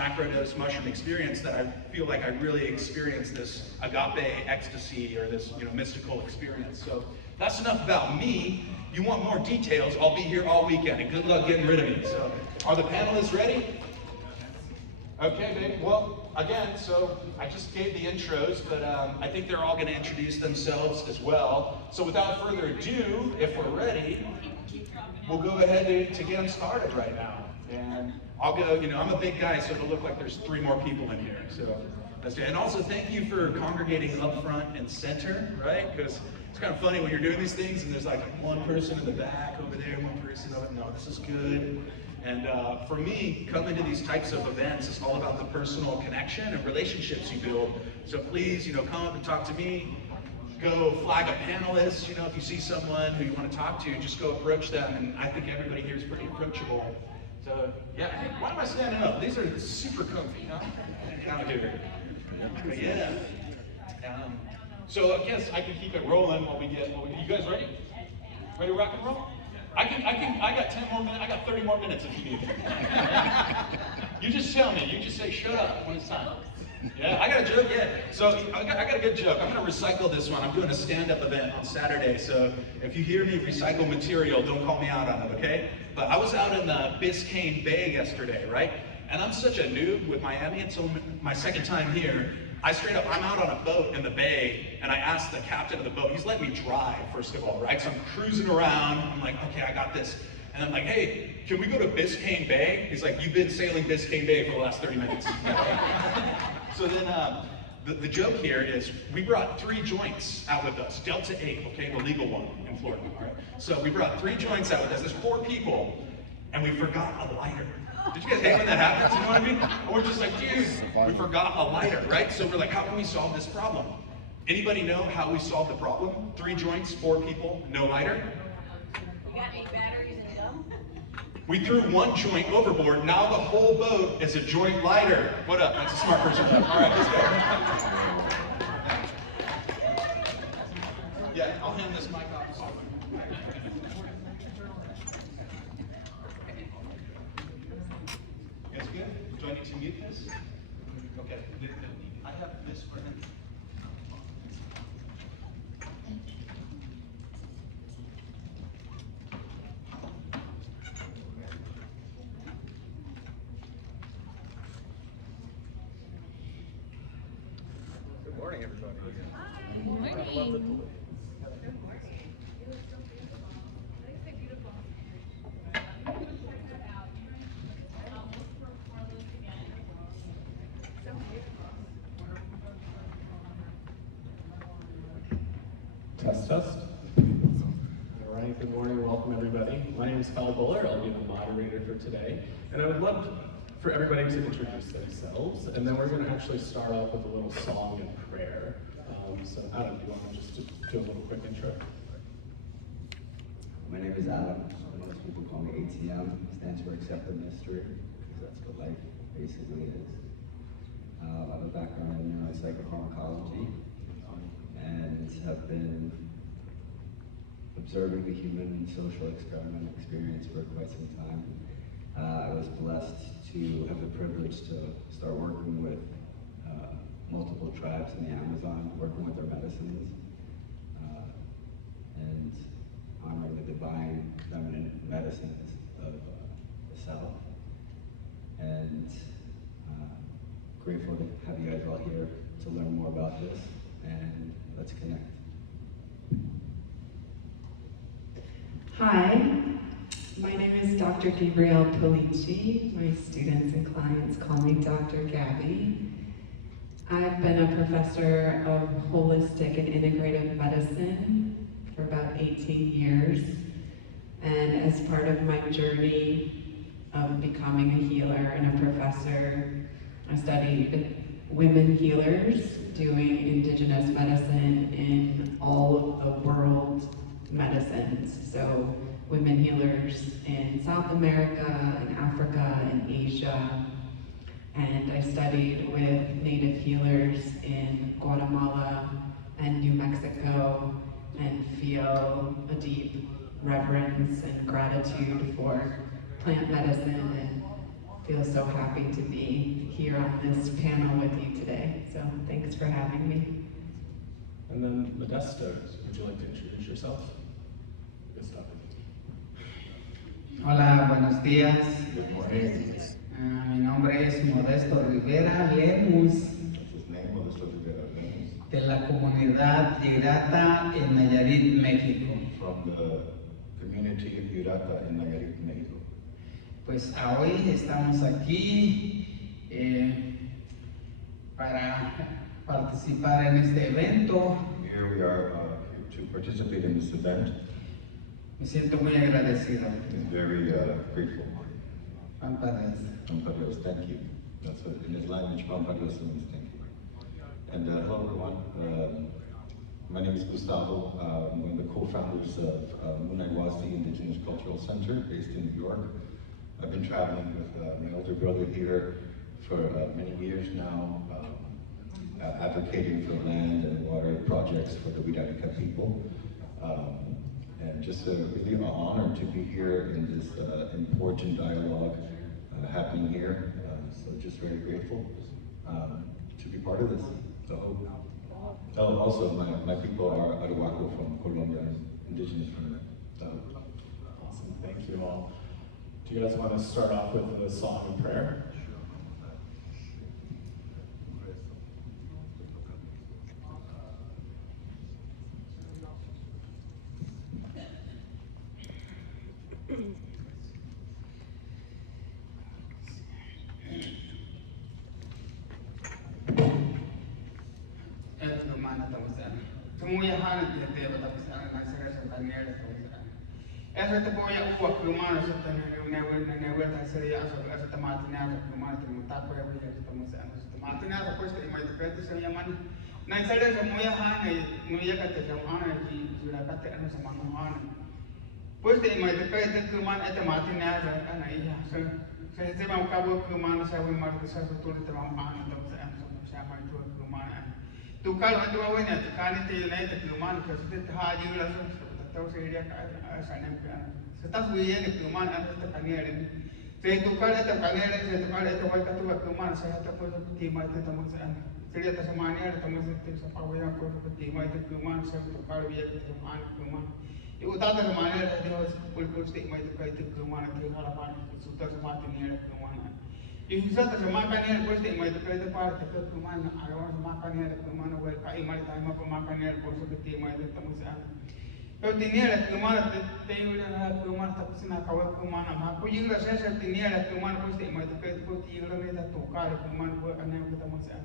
macrodose mushroom experience that I feel like I really experienced this agape ecstasy or this mystical experience. So that's enough about me. You want more details, I'll be here all weekend, and good luck getting rid of me. So are the panelists ready? Okay, babe. Well, again, so I just gave the intros, but I think they're all going to introduce themselves as well. So without further ado, if we're ready, we'll go ahead to get them started right now. And I'll go, I'm a big guy, so it'll look like there's 3 more people in here. So let's do it. And also thank you for congregating up front and center, right? Because it's kind of funny when you're doing these things and there's like one person in the back over there, one person over there. No, this is good. And for me, coming to these types of events is all about the personal connection and relationships you build. So please, come up and talk to me. Go flag a panelist. If you see someone who you want to talk to, just go approach them. And I think everybody here is pretty approachable. So yeah, why am I standing up? These are super comfy, huh? Out here. But yeah. So I guess I can keep it rolling while we get. You guys ready? Ready to rock and roll? I got 10 more minutes. I got 30 more minutes if you need it. You just tell me. You just say shut up when it's time. Yeah, I got a joke. Yeah. So I got a good joke. I'm gonna recycle this one. I'm doing a stand-up event on Saturday. So if you hear me recycle material, don't call me out on it, okay? But I was out in the Biscayne Bay yesterday, right? And I'm such a noob with Miami. It's my second time here. I'm out on a boat in the bay, and I asked the captain of the boat, he's letting me drive, first of all, right? So I'm cruising around, I'm like, okay, I got this. And I'm like, hey, can we go to Biscayne Bay? He's like, you've been sailing Biscayne Bay for the last 30 minutes. So then, the joke here is, we brought 3 joints out with us, Delta 8, okay, the legal one in Florida, all right? So we brought 3 joints out with us, there's 4 people, and we forgot a lighter. Did you guys hate when that happens, you know what I mean? Or just like, dude, we forgot a lighter, right? So we're like, how can we solve this problem? Anybody know how we solved the problem? 3 joints, 4 people, no lighter? We got 8 batteries and gum. We threw 1 joint overboard, now the whole boat is a joint lighter. What up? That's a smart person. All right, let's go. Yeah, I'll hand this mic off. That's good. Do I need to mute this? Okay. I have this for him. Good morning, everybody. Good morning. Test. All right, good morning, welcome everybody. My name is Kyle Buller, I'll be the moderator for today. And I would love for everybody to introduce themselves, and then we're going to actually start off with a little song and prayer. So Adam, do you want to just do a little quick intro? My name is Adam. Most people call me ATM. Stands for Accept the Mystery, because that's what life basically is. I have a background in psychopharmacology and have been observing the human social experiment experience for quite some time. I was blessed to have the privilege to start working with multiple tribes in the Amazon, working with their medicines, and honoring the divine feminine medicines of the South. And grateful to have you guys all here to learn more about this, and let's connect. Hi, my name is Dr. Gabrielle Pelicci. My students and clients call me Dr. Gabby. I've been a professor of holistic and integrative medicine for about 18 years. And as part of my journey of becoming a healer and a professor, I studied women healers doing indigenous medicine in all of the world medicines. So women healers in South America, in Africa, in Asia. And I studied with native healers in Guatemala and New Mexico and feel a deep reverence and gratitude for plant medicine and feel so happy to be this panel with you today. So thanks for having me. And then Modesto, would you like to introduce yourself? Gustavo. Hola, buenos días. Good morning. Mi nombre es Modesto Rivera Lemus, His name, Modesto Rivera Lemus, de la comunidad Yirata en Nayarit, México. from the community of Yurata in Nayarit, Mexico. Pues hoy estamos aquí para participar en este evento. Here we are to participate in this event. Me siento muy agradecido. I'm very grateful. Pampadas. Pampadios, thank you. That's what in his language, Pampadios means thank you. And hello everyone. My name is Gustavo. I'm one of the co-founders of Munaiwasi Indigenous Cultural Center based in New York. I've been traveling with my older brother here for many years now, advocating for land and water projects for the Wirarika people. And just really an honor to be here in this important dialogue happening here. So just very grateful to be part of this. So, also my people are Arawaco from Colombia, indigenous from there. Awesome, thank you all. Do you guys want to start off with a song of prayer? Esa te voy a uwa kumana sa never tasiri asa tamatina sa kumana te mutapa ya buya sa tamusa sa tamatina sa pues te mai te sa yaman na sare sa moya hana moya ka te jamana ji jura ka te anu sa manu hana pues te mai te kumana te tamatina sa ana iya sa te ma ka bu kumana sa bu mar sa tu te ma hana tamusa sa mai tu kumana tu kal anu wa wena te kani te lai te kumana ka te ha ji la sa tahu saya sana setas wiya ni kuman ada terkaniran saya tukar ada terkaniran saya tukar ada wai katu kuman saya tak boleh timai itu tamu saya saya tak semani ada tamu saya sepawe aku timai itu kuman saya tukar wiya itu kuman itu tak ada semani ada dia pul timai itu kuman ke harapan sudah semati ni ada kuman itu sudah terjemahkan ni pul timai itu par itu kuman ayo semakan ni ada kuman wai kai mai tamu pemakan ni pul timai itu tamu saya. Pero tenía que tomar, tengo que tomar, tapos na kawal kumana, ma ko yung rasa sa tenía que tomar pues te mai te ko ti yung rasa tocar kumana ko ano ko tamo sa.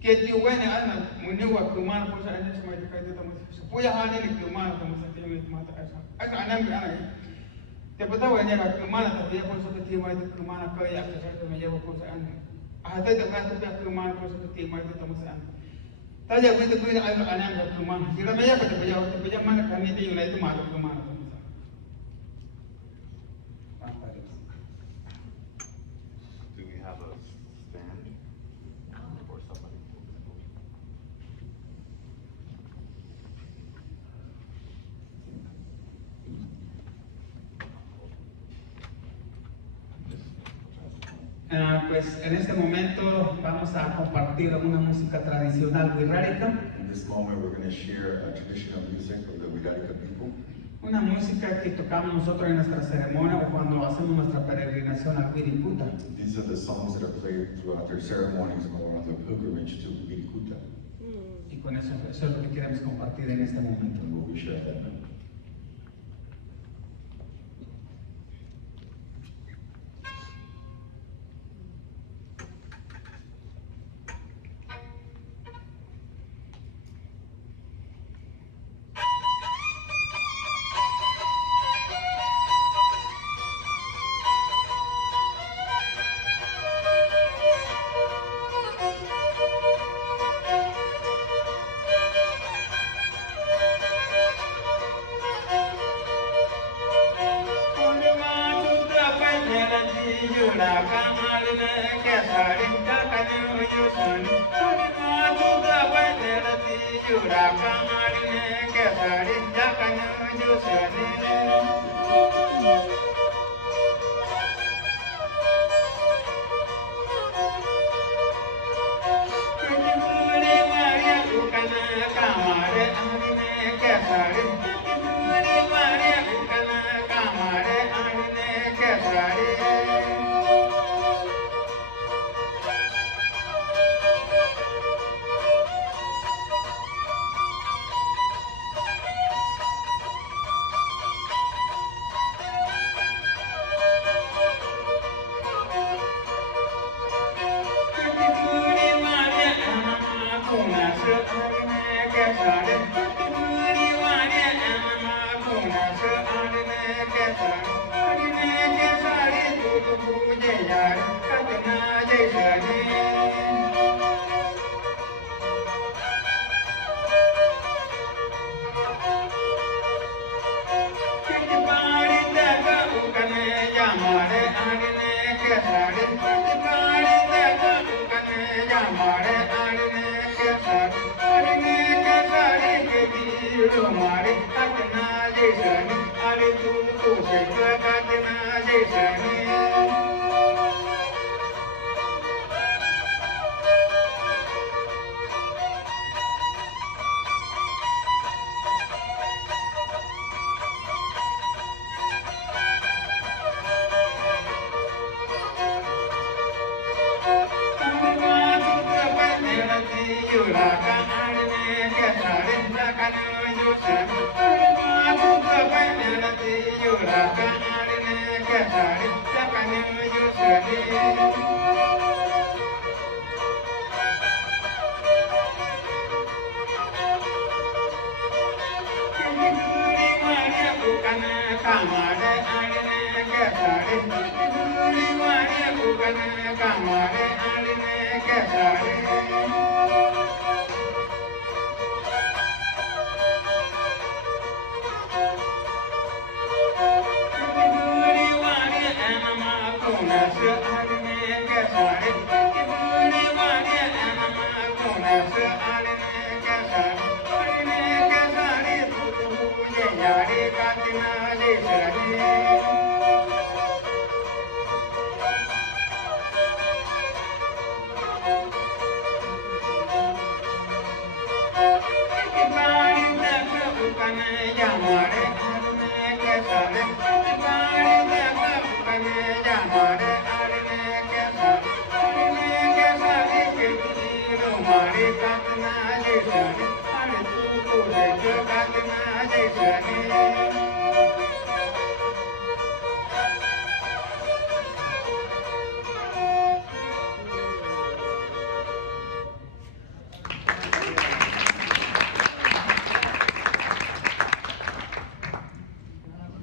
Ke ti wena ana muniwa kumana ko sa ano sa mai te tamo sa. Puya hanin ni kumana tamo sa ti mai mata asa. Asa anam bi ana. Te pata wena ka kumana ta ya ko sa ti mai te kumana ko ya ka sa mai ya ko sa ano. Ahata te ka ta kumana ko sa ti mai te tamo sa. Tanya kita punya anak yang rumah, jika mereka kerja mana kami di wilayah itu malu rumah. Do we have a stand or somebody? Pues en este momento vamos a compartir una música tradicional wixárika. In this moment, we're going to share a traditional music of the Wirarika people. Una música que tocamos nosotros en nuestra ceremonia o cuando hacemos nuestra peregrinación al Wirikuta. These are the songs that are played throughout their ceremonies or on their pilgrimage to Wirikuta. Y con eso es lo que queremos compartir en este momento. And we'll be sharing that now.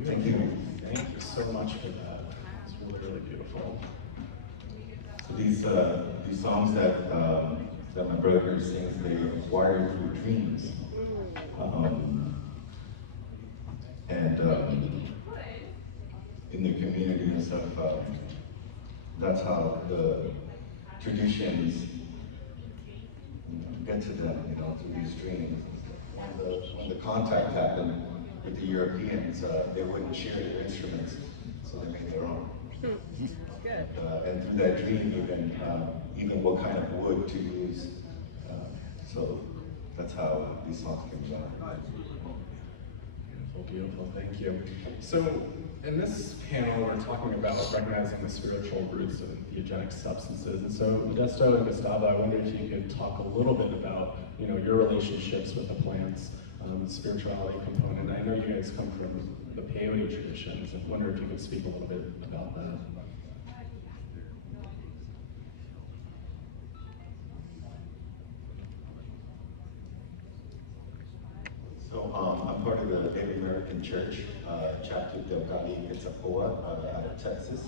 Thank you. Thank you so much for that. It's really, really beautiful. These songs that my brother sings, they acquired through dreams. In the community and stuff, that's how the traditions get to them, through these dreams. When the contact happened with the Europeans, they wouldn't share their instruments, so they made their own. Good. And through that dream, even what kind of wood to use. So that's how these songs came about. Beautiful, beautiful, thank you. So in this panel, we're talking about recognizing the spiritual roots of entheogenic substances. And so Modesto and Gustavo, I wonder if you could talk a little bit about your relationships with the plants, the spirituality component. I know you guys come from the peyote traditions. I wonder if you could speak a little bit about that. So I'm part of the Native American Church, chapter of Gabby, out of Texas.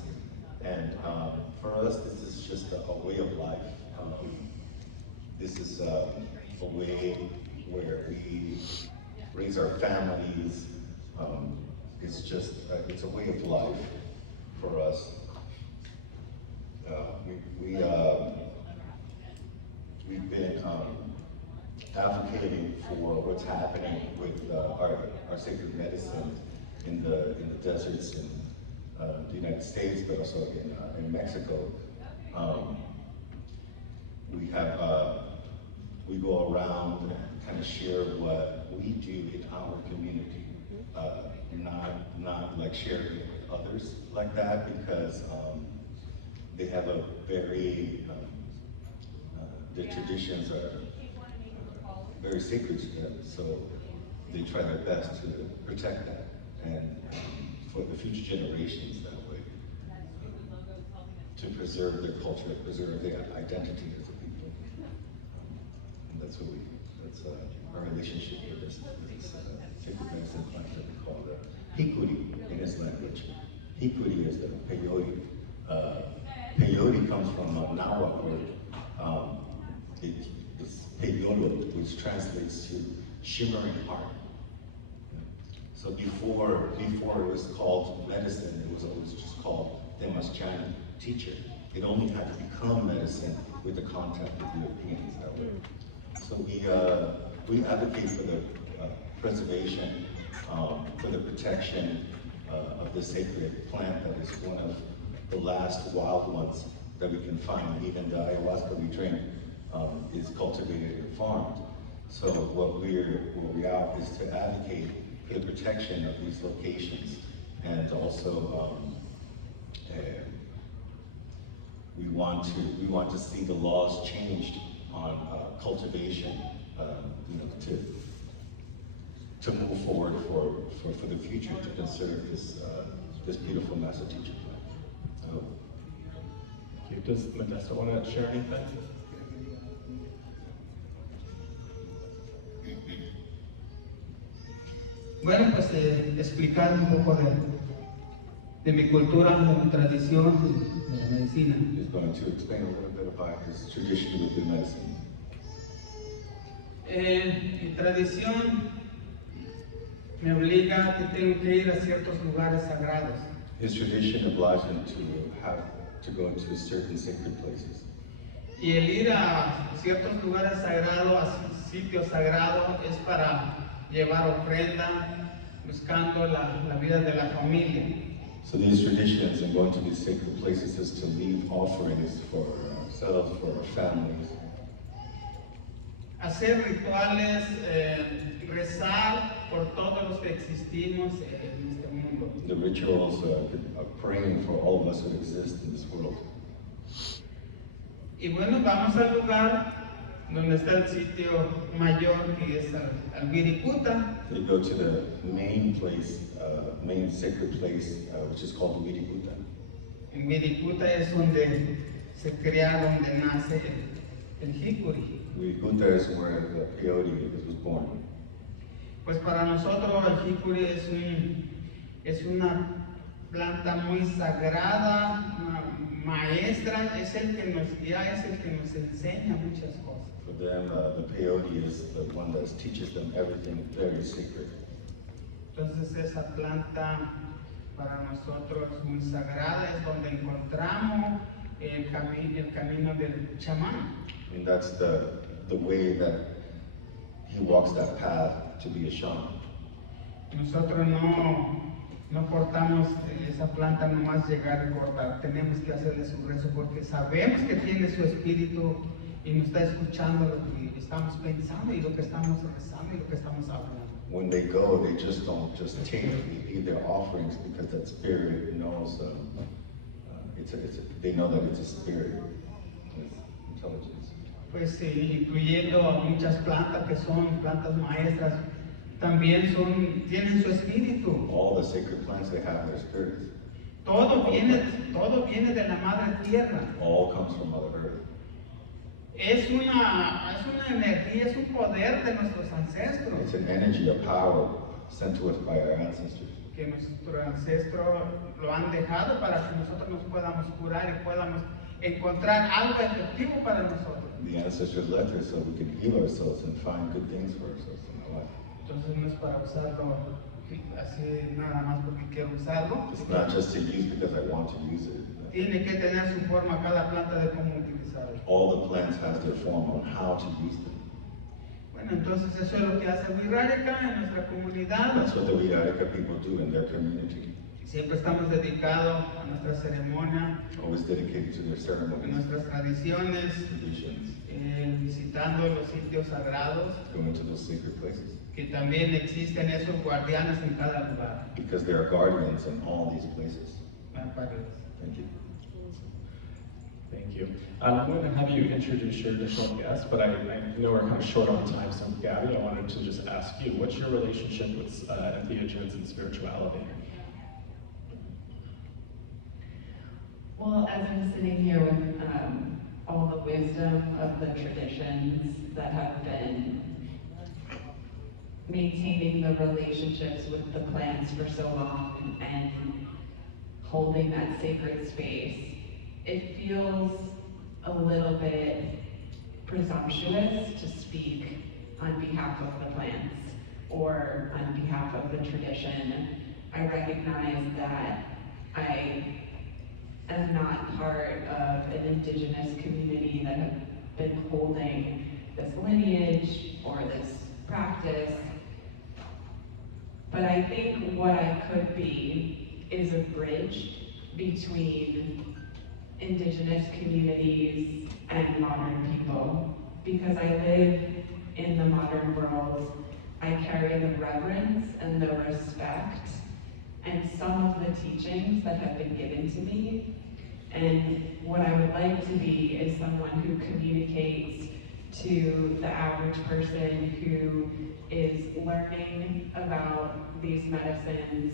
And for us, this is just a way of life. This is a way where we raise our families. It's a way of life for us. We've been advocating for what's happening with our sacred medicine in the deserts in the United States, but also in Mexico. We have we go around and kind of share what we do in our community, not like sharing it with others like that, because they have a very, the traditions are very sacred to them, so they try their best to protect that, and for the future generations that way, to preserve their culture, preserve their identity as a people. And that's what that's our relationship with this sacred medicine plant that we call the hikuri in his language. Hikuri is the peyote. Peyote comes from a Nahuatl word. It's peyolo, which translates to shimmering heart. So before it was called medicine, it was always just called Demaschani, teacher. It only had to become medicine with the contact with Europeans that way. So we advocate for the preservation, for the protection of the sacred plant that is one of the last wild ones that we can find. Even the ayahuasca we drink is cultivated and farmed. So what we're out is to advocate for the protection of these locations, and also we want to see the laws changed on cultivation, to move forward for the future to conserve this beautiful Massachusetts plant. Thank you. Does Modesto want to share anything? Bueno, pues explicar un poco de mi cultura, de mi tradición, de la medicina. He's going to explain a little bit about his tradition with the medicine. Mi tradición me obliga a que tengo que ir a ciertos lugares sagrados. His tradition obliges him to go into certain sacred places. Y el ir a ciertos lugares sagrados, a sitios sagrados, es para llevar ofrenda, buscando la vida de la familia. So these traditions and going to these sacred places is to leave offerings for ourselves, for our families. Hacer rituales, rezar por todos los que existimos en este mundo. The rituals are praying for all of us who exist in this world. Y bueno, vamos al lugar donde está el sitio mayor, que es al Wirikuta. They go to the main place, main sacred place, which is called the Wirikuta. El Wirikuta es donde se crea, donde nace el Hikuri. Wirikuta is where the peyote was born. Pues para nosotros el Hikuri es una planta muy sagrada, una maestra, es el que nos guía, es el que nos enseña muchas cosas. For them, the peyote is the one that teaches them everything very sacred. Entonces esa planta para nosotros es muy sagrada, es donde encontramos el camino del chamán. And that's the way that he walks that path to be a shaman. Nosotros no cortamos esa planta nomás llegar y cortar, tenemos que hacerle su rezo porque sabemos que tiene su espíritu y nos está escuchando lo que estamos pensando y lo que estamos rezando y lo que estamos hablando. When they go, they just don't just take their offerings because that spirit knows, they know that it's a spirit with intelligence. Pues incluyendo a muchas plantas que son plantas maestras, también tienen su espíritu. All the sacred plants, they have their spirits. Todo viene de la madre tierra. All comes from Mother Earth. Es una energía, es un poder de nuestros ancestros. It's an energy, a power sent to us by our ancestors. Que nuestros ancestros lo han dejado para que nosotros nos podamos curar y podamos encontrar algo efectivo para nosotros. The ancestors left us so we can heal ourselves and find good things for ourselves in our life. Entonces no es para usarlo así nada más porque quiero usarlo. It's not just to use because I want to use it. Tiene que tener su forma cada planta de cómo utilizarlo. All the plants has their form on how to use them. Bueno, entonces eso es lo que hace Wirrárica en nuestra comunidad. That's what the Wirrárica people do in their community. Siempre estamos dedicados a nuestra ceremonia, always dedicated to their a ceremonies, nuestras tradiciones, traditions, visitando los sitios sagrados, going to those sacred places. que también existen esos guardianes en cada lugar. Because there are guardians in all these places. Thank you. Thank you. I'm going to have you introduce your additional guests, but I know we're kind of short on time, so Gabby, I wanted to just ask you, what's your relationship with entheogens and spirituality? Well, as I'm sitting here with all the wisdom of the traditions that have been maintaining the relationships with the plants for so long and holding that sacred space, it feels a little bit presumptuous to speak on behalf of the plants or on behalf of the tradition. I recognize that I am not part of an indigenous community that have been holding this lineage or this practice. But I think what I could be is a bridge between indigenous communities and modern people. Because I live in the modern world, I carry the reverence and the respect and some of the teachings that have been given to me. And what I would like to be is someone who communicates to the average person who is learning about these medicines,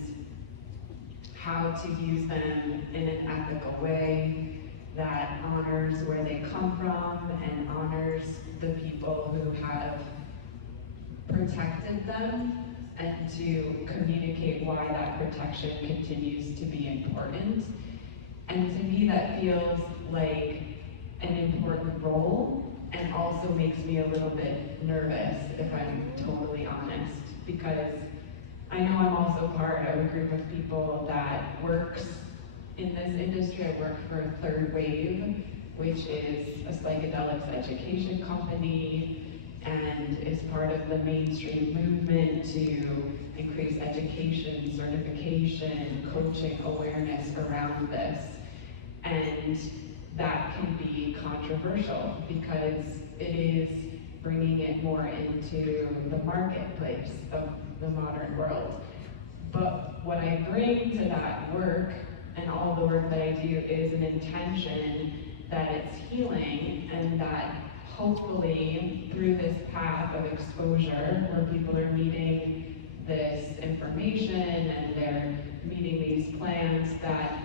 how to use them in an ethical way that honors where they come from and honors the people who have protected them, and to communicate why that protection continues to be important. And to me, that feels like an important role, and also makes me a little bit nervous, if I'm totally honest, because I know I'm also part of a group of people that works in this industry. I work for Third Wave, which is a psychedelics education company, and is part of the mainstream movement to increase education, certification, coaching, awareness around this. And that can be controversial because it is bringing it more into the marketplace of the modern world. But what I bring to that work, and all the work that I do, is an intention that it's healing, and that hopefully through this path of exposure where people are meeting this information and they're meeting these plants, that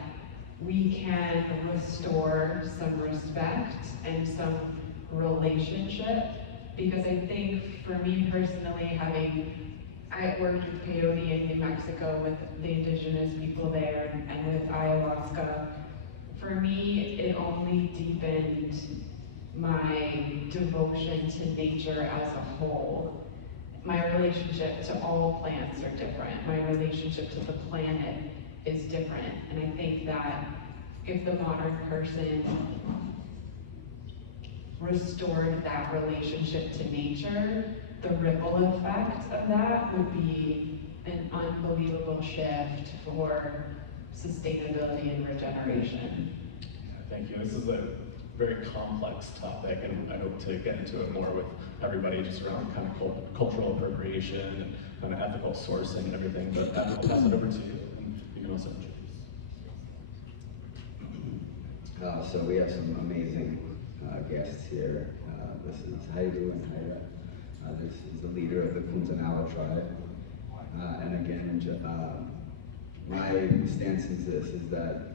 we can restore some respect and some relationship. Because I think for me personally, I worked with peyote in New Mexico with the indigenous people there and with ayahuasca. For me, it only deepened my devotion to nature as a whole. My relationship to all plants are different. My relationship to the planet is different. And I think that if the modern person restored that relationship to nature, the ripple effect of that would be an unbelievable shift for sustainability and regeneration. Thank you. This is a very complex topic, and I hope to get into it more with everybody just around kind of cultural appropriation and kind of ethical sourcing and everything. But I'll pass it over to you, and you can also introduce. So we have some amazing guests here. This is Haidu and Haira. This is the leader of the Kunzanawa tribe. And again, my stance is this, is that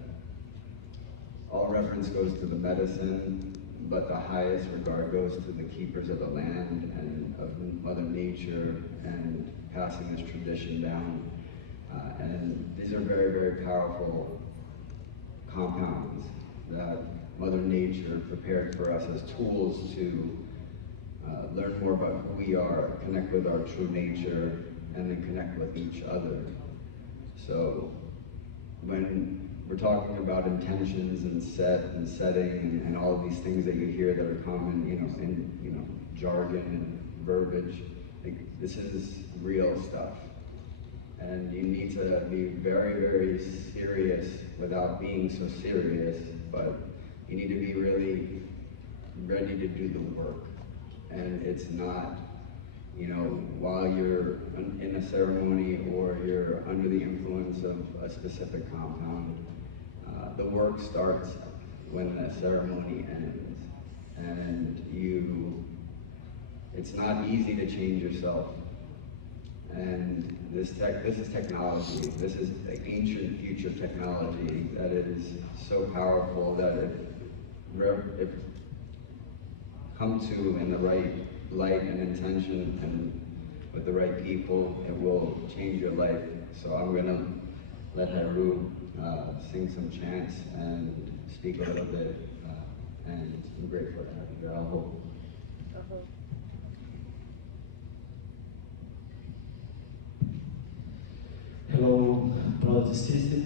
all reverence goes to the medicine, but the highest regard goes to the keepers of the land and of Mother Nature and passing this tradition down. And these are very, very powerful compounds that Mother Nature prepared for us as tools to learn more about who we are, connect with our true nature, and then connect with each other. So when we're talking about intentions and setting and all of these things that you hear that are common, in jargon and verbiage, like, this is real stuff. And you need to be very, very serious without being so serious, but you need to be really ready to do the work. And it's not, you know, while you're in a ceremony or you're under the influence of a specific compound. The work starts when the ceremony ends. And it's not easy to change yourself. And this is technology. This is ancient future technology that is so powerful that if come to in the right light and intention and with the right people, it will change your life. So I'm gonna let Haru sing some chants and speak a little bit, and I'm grateful to have you here. I hope. Hello, brothers and sisters.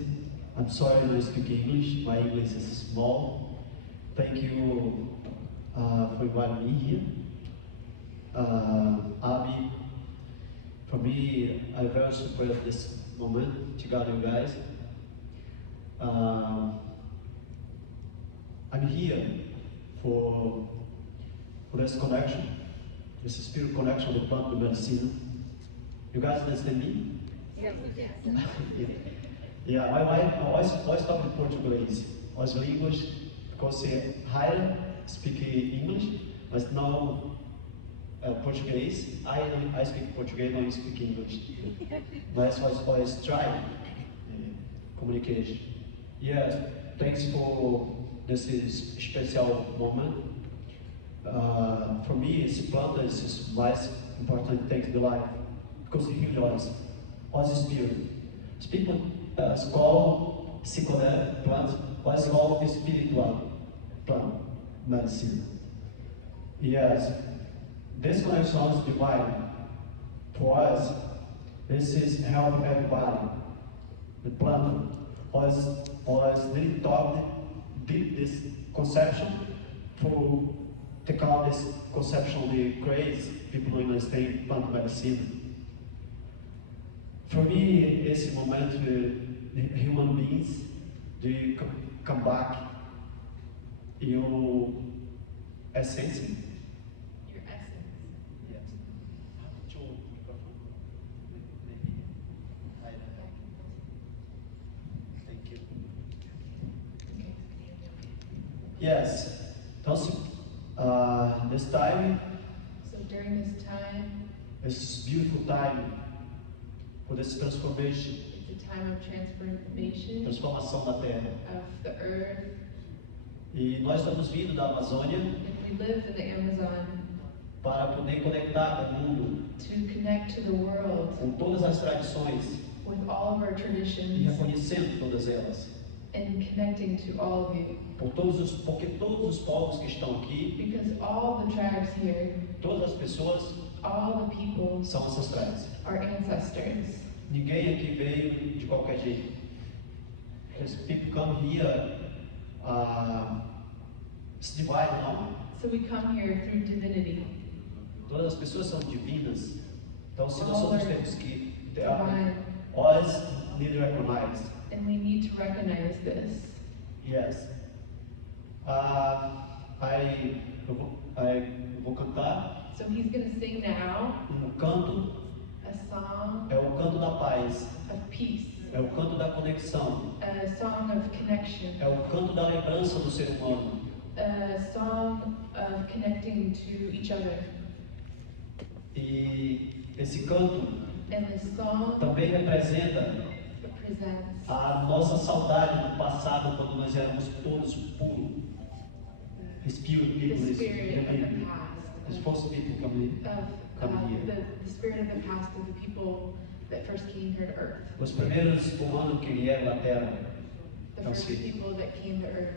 I'm sorry I don't speak English. My English is small. Thank you for inviting me here. Abby, for me, I'm very surprised at this moment to gather you guys. I'm here for this connection, this spirit connection with plant medicine. You guys understand me? Yeah, my wife always talk in Portuguese, as línguas, because higher speak English, but now Portuguese. I speak Portuguese, don't speak English. But always try communication. Yes, thanks for this special moment. For me, this plant is the most important thing in the life, because it heals us spirit. As people call psychedelic plants, what's called spiritual plant medicine. Yes, this connection is divine. For us, this is help everybody. The plant was really taught this conception for take out this conception of the craze people don't understand plant medicine. For me, esse momento de human beings de come back your essence. Your essence. Yes. Thank you. Yes. This time. So during this time, This beautiful time for this transformation. it's a time of transformation Transformação da Terra. of the earth. E nós estamos vindo da Amazônia And we live in the Amazon para poder conectar o mundo to connect to the world com todas as tradições with all of our e traditions reconhecendo todas elas. and connecting to all of you. Porque todos os povos que estão aqui, Because all the tribes here, todas as pessoas all the people são ancestrais. are ancestors. Ninguém aqui veio de qualquer jeito. These people come here, it's divine, não? So we come here through divinity. Todas as pessoas são divinas. Então, se nós All somos are temos que divine. us need to recognize. And we need to recognize this. Yes. Eu vou cantar So he's going to sing now canto, a song é o canto da paz, of peace, é o canto da conexão, a song of connection, é o canto da lembrança do ser humano. a song of connecting to each other. E esse canto And this song também representa represents a nossa saudade do passado, quando nós éramos todos puros. Spirit the people, spirit of the past, as first people come here. the spirit of the past of the people that first came here to earth. Os primeiros humanos que vieram à Terra. The Então, first sim. people that came to earth.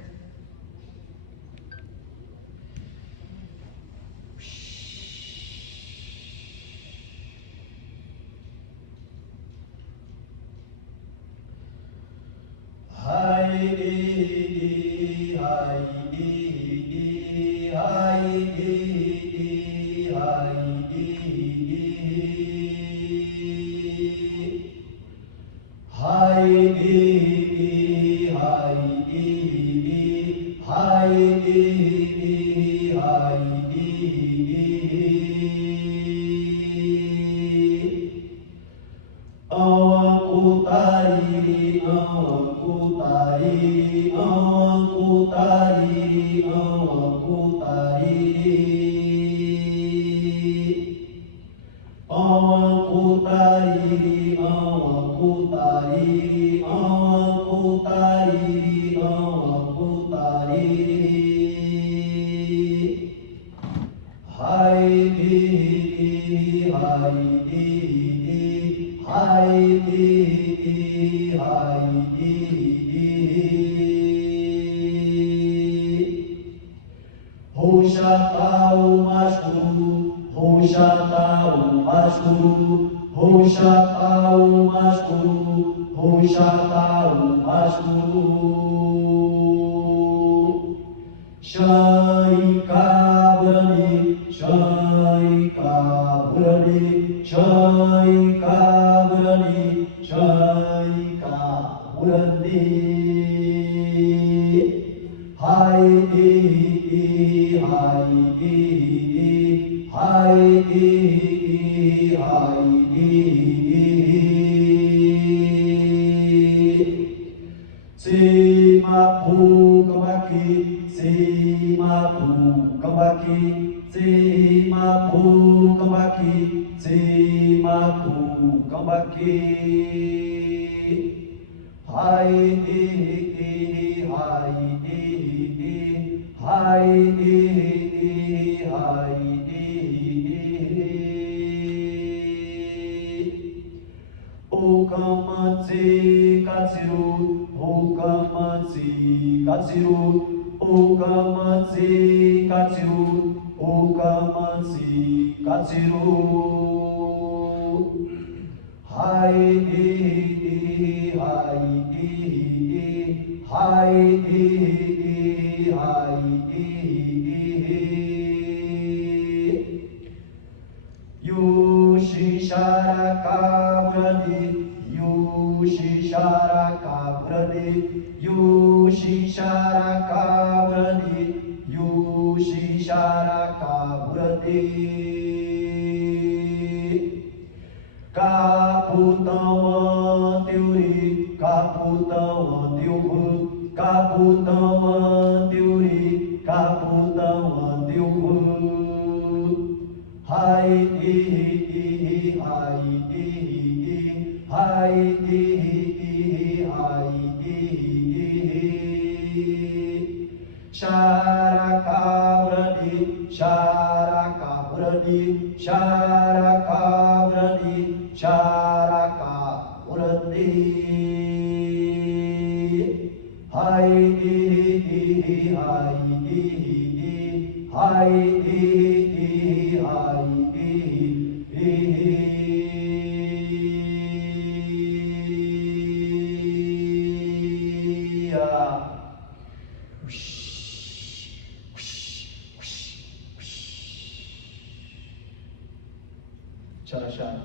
Shara Shara.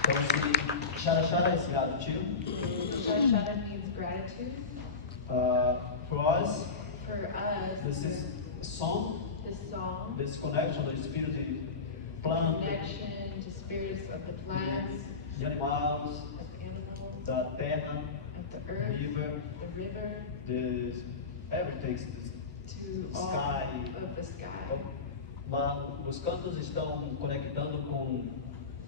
Então, se Shara Shara is gratitude. Shara Shara means gratitude. For us, For us, this is song, this song, this connection to spirit de planta, connection to spirits of the plants, de animais, of animals, da terra, of the earth, river, the river, this everything, to all sky. of the sky. Os cantos estão conectando com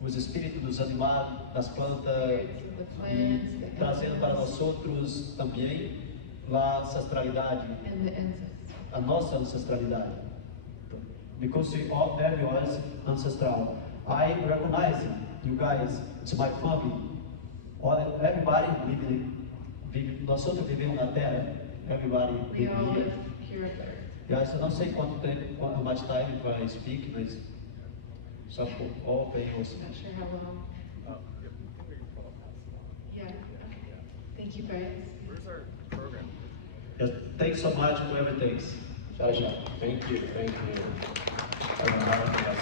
os espíritos dos animais, das plantas Spirits of the e plants, the trazendo para animals, nós outros também a ancestralidade, and the ancestors. a nossa ancestralidade. Because we all have yours ancestral. I recognize you guys, it's my family. Everybody nós outros vivemos na Terra, everybody We all live live here. here on earth. Guys, eu não sei quanto tempo, how much time vai speak, mas só for open also. Not sure how long. Yeah. Thank you guys. Where's our program? Yes, thanks so much for everything. Tchau, tchau. Thank you, thank you. I don't know, yes,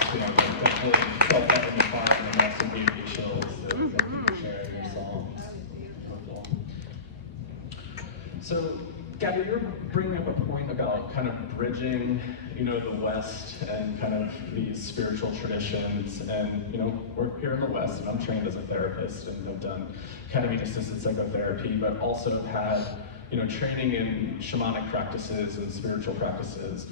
definitely felt that in the choir and also gave me chills that you shared your songs. Wonderful. So, Gabby, you're bringing up a point about kind of bridging, the West and kind of these spiritual traditions. And, we're here in the West, and I'm trained as a therapist, and I've done ketamine-assisted psychotherapy, but also have had, training in shamanic practices and spiritual practices.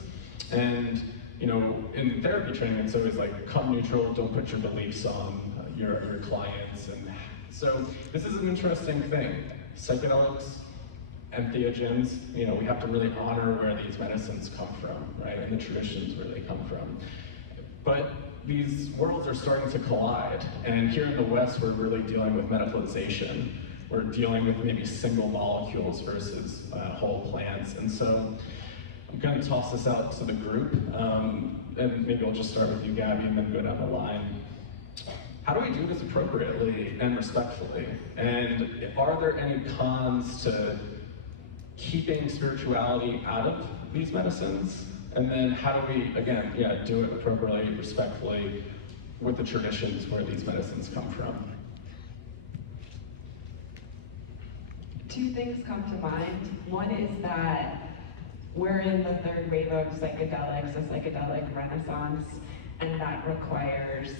And, in therapy training, it's always like, come neutral, don't put your beliefs on your clients. And so this is an interesting thing. Psychedelics, entheogens, we have to really honor where these medicines come from, right? And the traditions where they come from. But these worlds are starting to collide. And here in the West, we're really dealing with medicalization. We're dealing with maybe single molecules versus whole plants. And so I'm going to toss this out to the group. And maybe I'll just start with you, Gabby, and then go down the line. How do we do this appropriately and respectfully? And are there any cons to keeping spirituality out of these medicines? And then how do we, again, do it appropriately, respectfully, with the traditions where these medicines come from? Two things come to mind. One is that we're in the third wave of psychedelics, a psychedelic renaissance, and that requires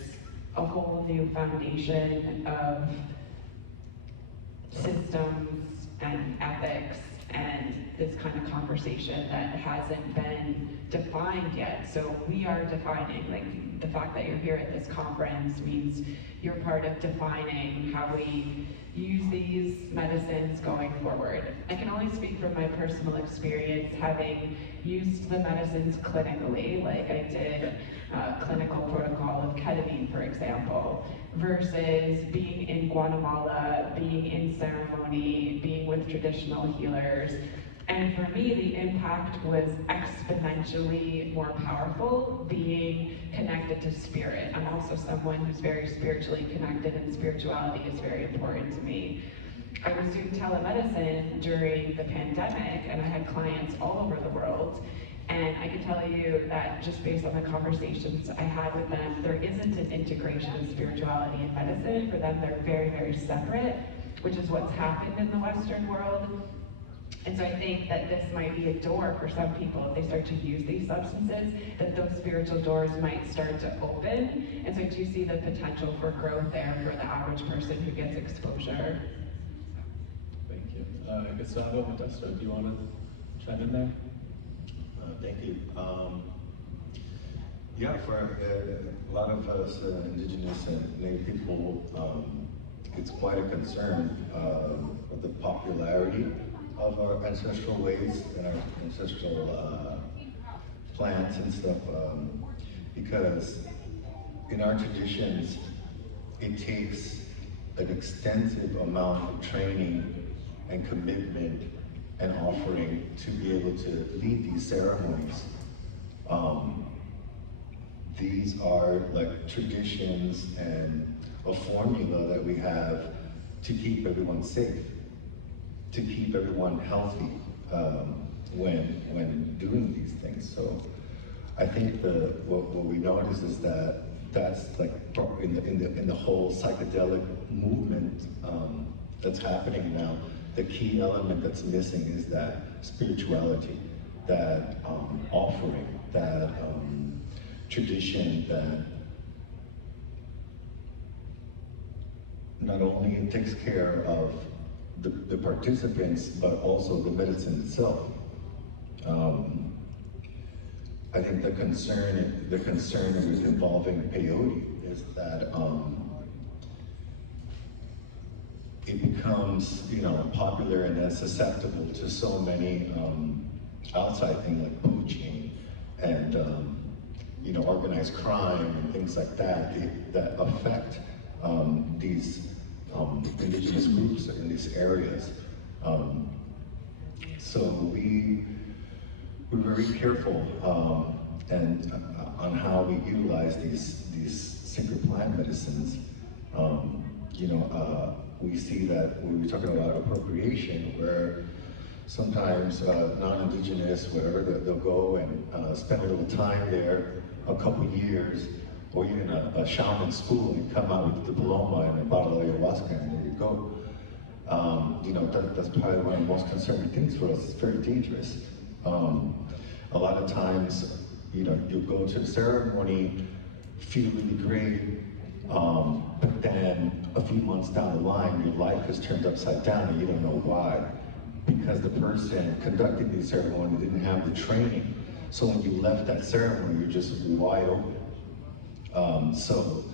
a whole new foundation of systems and ethics and this kind of conversation that hasn't been defined yet. So we are defining, like the fact that you're here at this conference means you're part of defining how we use these medicines going forward. I can only speak from my personal experience having used the medicines clinically, like I did a clinical protocol of ketamine, for example, versus being in Guatemala, being in ceremony, being with traditional healers. And for me, the impact was exponentially more powerful being connected to spirit. I'm also someone who's very spiritually connected, and spirituality is very important to me. I was doing telemedicine during the pandemic, and I had clients all over the world. And I can tell you that just based on the conversations I had with them, there isn't an integration of spirituality and medicine. For them, they're very, very separate, which is what's happened in the Western world. And so I think that this might be a door for some people if they start to use these substances, that those spiritual doors might start to open. And so I do see the potential for growth there for the average person who gets exposure. Thank you. Gustavo, Modesto, do you want to chime in there? Thank you. For a lot of us indigenous and native people, it's quite a concern of the popularity of our ancestral ways and our ancestral plants and stuff, because in our traditions, it takes an extensive amount of training and commitment and offering to be able to lead these ceremonies. These are like traditions and a formula that we have to keep everyone safe, to keep everyone healthy when doing these things. So I think what we notice is that that's like in the whole psychedelic movement that's happening now. The key element that's missing is that spirituality, that offering, that tradition that not only takes care of the participants, but also the medicine itself. I think the concern with involving peyote is that it becomes, popular and then susceptible to so many outside things like poaching and organized crime and things like that that affect these indigenous groups in these areas. So we're very careful and on how we utilize these sacred plant medicines. We see that when we're talking about appropriation, where sometimes non-indigenous, whatever, they'll go and spend a little time there, a couple years, or even a shaman school, and come out with a diploma and a bottle of ayahuasca, and there you go. That's probably one of the most concerning things for us. It's very dangerous. A lot of times, you'll go to a ceremony, feel really great, but then a few months down the line, your life is turned upside down and you don't know why. Because the person conducting the ceremony didn't have the training. So when you left that ceremony, you're just wide open. So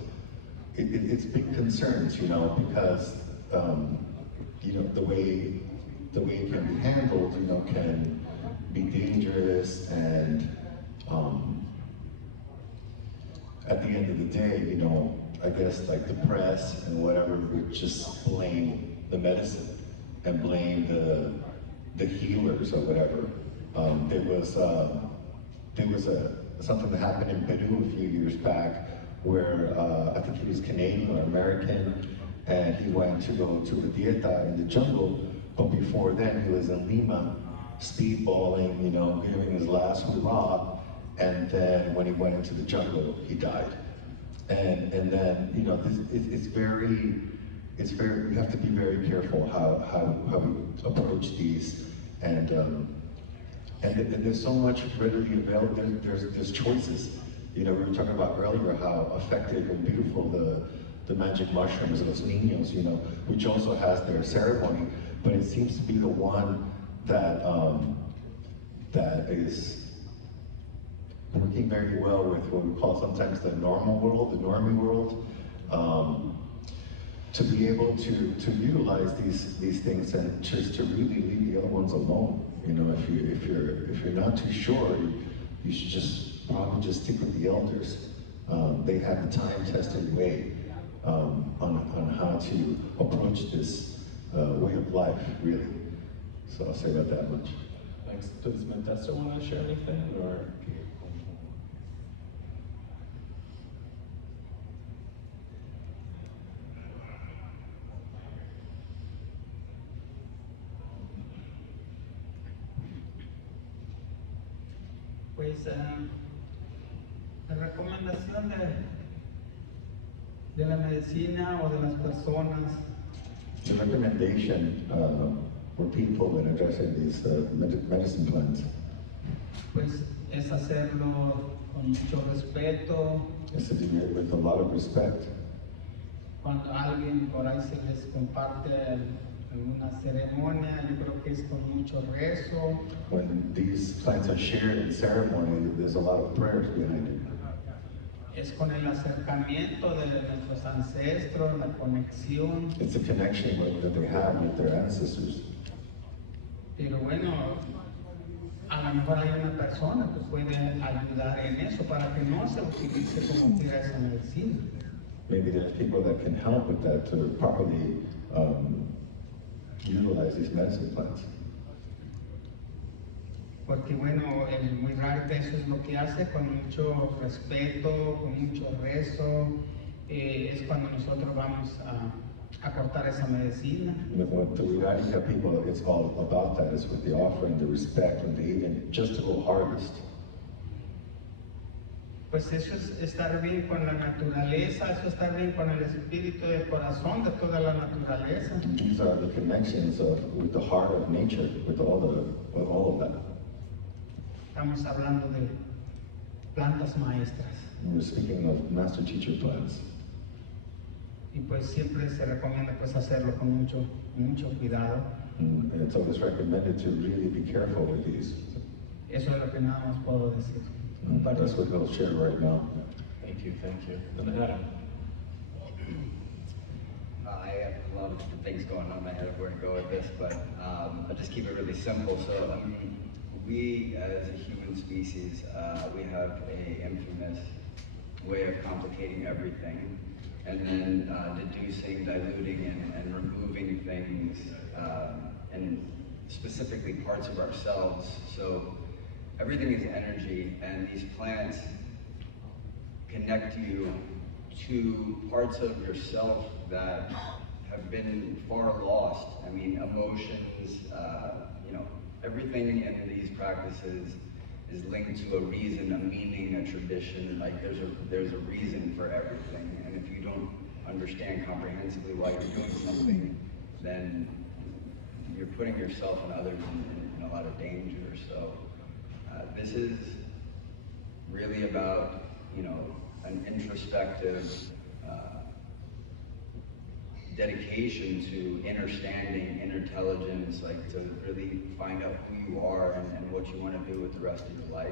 it's big concerns, because the way it can be handled, can be dangerous, and at the end of the day, I guess like the press and whatever would just blame the medicine and blame the healers or whatever. There was something that happened in Peru a few years back where I think he was Canadian or American, and he went to go to a dieta in the jungle, but before then he was in Lima, speedballing, giving his last hurrah, and then when he went into the jungle, he died. And then, you have to be very careful how we approach these, and there's so much readily available. There's choices. We were talking about earlier how effective and beautiful the magic mushrooms, those niños, which also has their ceremony, but it seems to be the one that is working very well with what we call sometimes the normal world, the normie world, to be able to utilize these things and just to really leave the other ones alone. If you're not too sure, you should probably stick with the elders. They have the time-tested way on how to approach this way of life, really. So I'll say about that much. Thanks. Does Modesto want to share anything, or? Pues la recomendación de la medicina o de las personas, The recommendation for people when addressing these medicine plants pues es hacerlo con mucho respeto. is to do it with a lot of respect. Cuando alguien por ahí se les comparte alguna ceremonia, yo creo que es con mucho rezo. When these plants are shared in ceremony, there's a lot of prayers behind it. Es con el acercamiento de nuestros ancestros, la conexión. It's a connection that they have with their ancestors. Pero bueno, a lo mejor hay una persona que puede ayudar en eso para que no se utilice como quiera esa medicina. Maybe there's people that can help with that to properly utilize these medicine plants. Porque bueno, el muy raro eso es lo que hace con mucho respeto, con mucho rezo, es cuando nosotros vamos a cortar esa medicina. With the Wirarica people, it's all about that. It's with the offering, the respect, and the even just a little harvest. Pues eso es estar bien con la naturaleza, eso es estar bien con el espíritu del corazón de toda la naturaleza. These are the connections with the heart of nature, with all of that. Estamos hablando de plantas maestras. And we're speaking of master teacher plants. Y pues siempre se recomienda pues hacerlo con mucho cuidado. And it's always recommended to really be careful with these. Eso es lo que nada más puedo decir. That's what we'll share right now. Thank you. And Adam. I have a lot of different things going on in my head of where to go with this, but I'll just keep it really simple. So, we as a human species, we have an infamous way of complicating everything, and then deducing, diluting, and removing things, and specifically parts of ourselves. So everything is energy, and these plants connect you to parts of yourself that have been far lost. Emotions, everything in these practices is linked to a reason, a meaning, a tradition. Like there's a reason for everything, and if you don't understand comprehensively why you're doing something, then you're putting yourself and others in a lot of danger. So this is really about, you know, an introspective dedication to understanding, intelligence, like to really find out who you are and what you want to do with the rest of your life.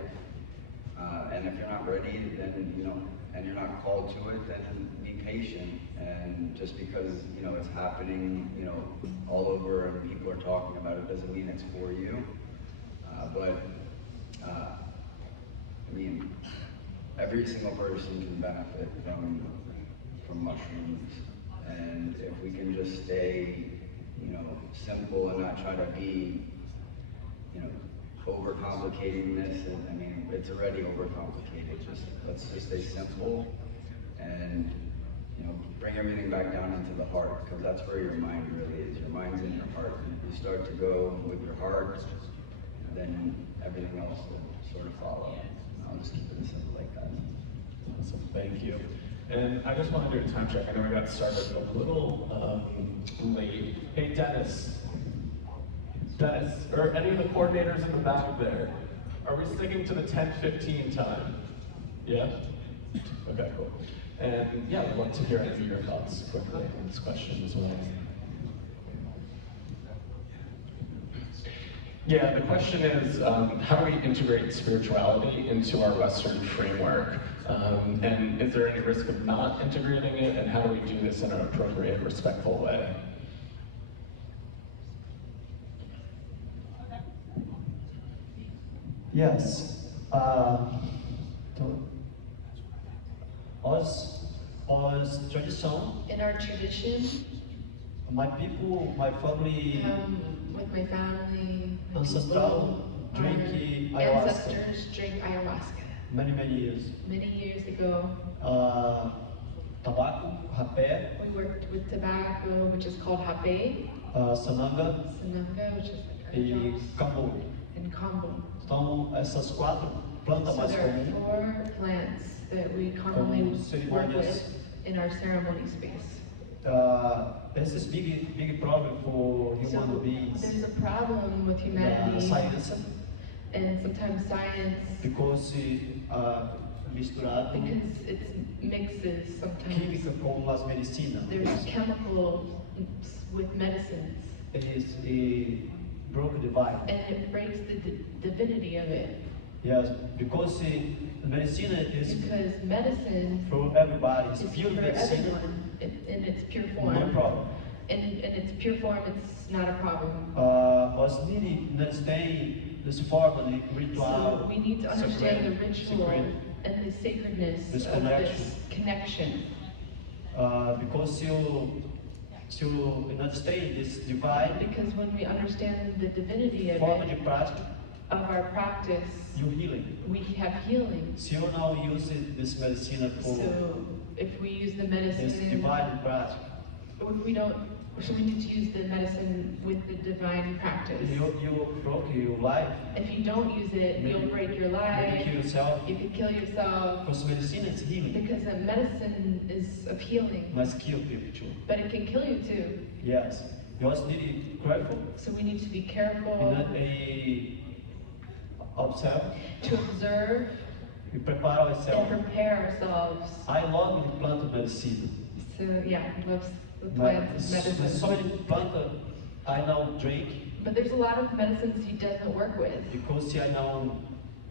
And if you're not ready, then, you know, and you're not called to it, then be patient. And just because, you know, it's happening, you know, all over and people are talking about it doesn't mean it's for you. I mean, every single person can benefit from mushrooms. And if we can just stay, you know, simple and not try to be, you know, overcomplicating this, and I mean, it's already overcomplicated. Let's just stay simple and, you know, bring everything back down into the heart, because that's where your mind really is. Your mind's in your heart. And if you start to go with your heart, then everything else will sort of follow. I'll just keep it simple like that. Awesome, thank you. And I just want to do a time check. I know we got started a little late. Hey, Dennis, or any of the coordinators in the back there, are we sticking to the 10:15 time? Yeah? Okay, cool. And yeah, I'd love to hear any of your thoughts quickly on this question as well. Yeah, the question is, how do we integrate spirituality into our Western framework? And is there any risk of not integrating it, and how do we do this in an appropriate, respectful way? Yes. As tradition, In our tradition, my people, my family, with my family, my ancestral people, drink our ayahuasca. ancestors drink ayahuasca. Many years. Many years ago, Tobacco, rapé, we worked with tobacco, which is called hape, sananga sananga, which is like e drops, cambu. and kombu. Então, essas quatro plantas So mais there are comuns, 4 plants that we commonly Como work cerimônias. with in our ceremony space. esses big problem for So human beings, there's a problem with humanity, science, and sometimes science, because misturado because it mixes sometimes. química com as medicinas. There's chemicals with medicines, It broke the vibe. and it breaks the divinity of it. Yes, because medicine is Because medicine for everybody. It's is pure for medicine, everyone in its pure no form. problem. In its pure form, it's not a problem. Nós nós tem this forma de So ritual, we need to understand the ritual secret, and the sacredness This of this connection. because you understand this divine Because when we understand the divinity of forma it, de prática, of our practice, you healing. we have healing. Se eu não use this medicina for So if we use the this medicine, divine prática, if we don't, so we need to use the medicine with the divine practice. you broke your life, If you don't use it, Maybe- you'll break your maybe life, kill yourself. you could kill yourself, Because medicine is healing, because the medicine is of healing, mas kill people too. but it can kill you too. Yes, you also need to be careful So we need to be careful and observe to observe e prepare and ourselves. prepare ourselves. I love the plant medicine. So yeah, he loves the But plants, there's so medicine. many plants I now drink But there's a lot of medicines he doesn't work with because I know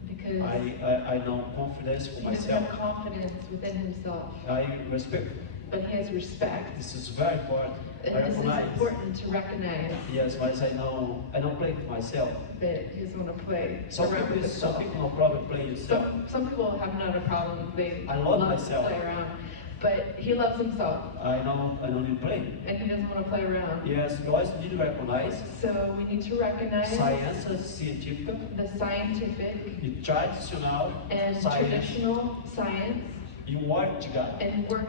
because I know confidence for he doesn't myself. have confidence within himself. I respect. But he has respect. This is very important. I And this is recognize. important to recognize Yes, but I don't play for myself. that he doesn't want to play Some around with people himself. no problem play yourself. Some people have not a problem. They I love to myself. play around. But he loves himself I don't need to play. and he doesn't want to play around. Yes, you always need to recognize So we need to recognize ciência científica the scientific e tradicional and science traditional science e o arte, cara. and work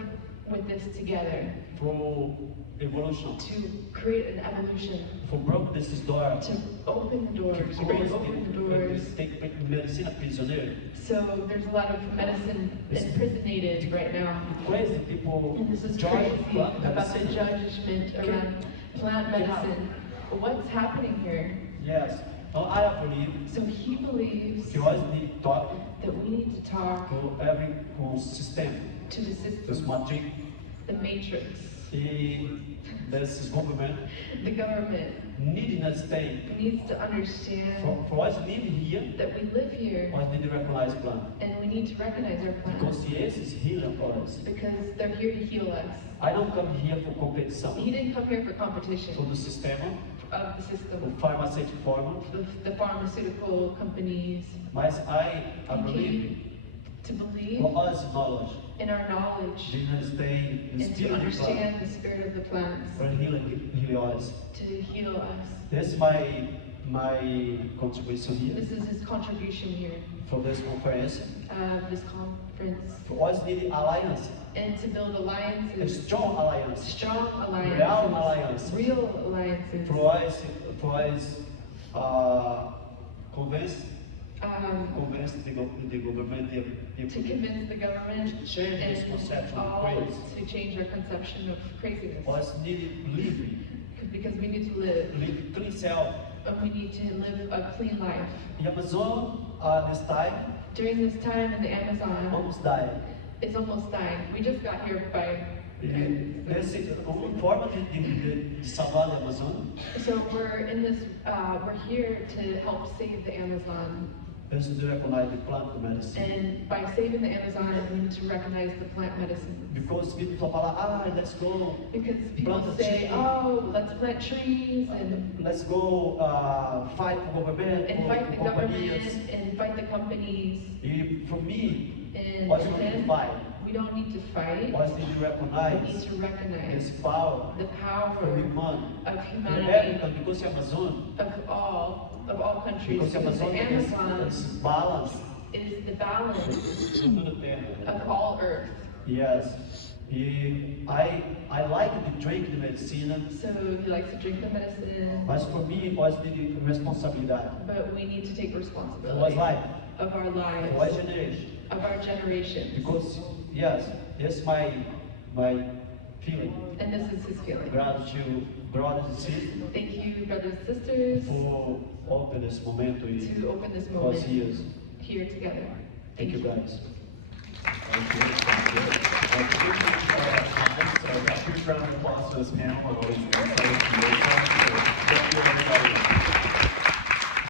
with this together, for evolution, to create an evolution, for broke this door, to open the doors, que break open the doors. tem medicina prisioneira, So there's a lot of medicine imprisonated right now. crazy people, And this is judge crazy plant about the medicine. judgment around plant medicine. What's happening here? Yes, então I believe So he believes que nós need to talk that we need to talk com o sistema, to the dos system, matrix the matrix, e desses government the government need to stay. needs to understand For us live here, that we live here nós need to recognize plan. and we need to recognize our Because plans esse is healing for us. because they're here to heal us. I don't come here for competição. He didn't come here for competition Todo o sistema, of the o system, farmacêutico forma, the pharmaceutical companies. mas I He believe came to believe for us knowledge. in our knowledge De nós tem and to espírito plan understand the spirit of the plants para heal us. to heal us. This is my contribution here This is his contribution here, for this conference. this conference, For us need alliance, and to build a alliances, strong alliance. strong Real alliances. real alliances, For us convince the government to convince the government change this conception and of all craze. to change our conception of craziness. Us need living, Because we need to live, clean self. and we need to live a clean life. E Amazon, this time, During this time in the Amazon, almost died. it's almost dying. We just got here by. Uma forma de salvar a Amazônia So we're in this. We're here to help save the Amazon, é de recognize the plant medicine. and by saving the Amazon, we need to recognize the plant medicine. Because people fala, let's go, Because people Plant a say, tree. "Oh, let's plant trees and let's go fight for government, fight the for government companies. and fight the companies." E for me, And nós não need to fight. we don't need to fight. Nós need to We need recognize to recognize this power the for power human. of Everything, humanity because the Amazon, of all countries. because the Because the Amazon Amazon is balance is the balance to the terra. of all Earth. Yes. E I like to drink the medicine, So he likes to drink the medicine, mas for me, nós temos responsabilidade. but we need to take For our responsibility life, of our for our lives, generation. of our generation. Because, yes, that's my feeling. And this is his feeling. Gratitude, brothers and sisters, Thank you, brothers and sisters, for open this momento e to open this for moment years. here together. Thank you, guys. Thank you. Huge round of applause for this panel and all these insights and wisdom. So, thank you, everybody.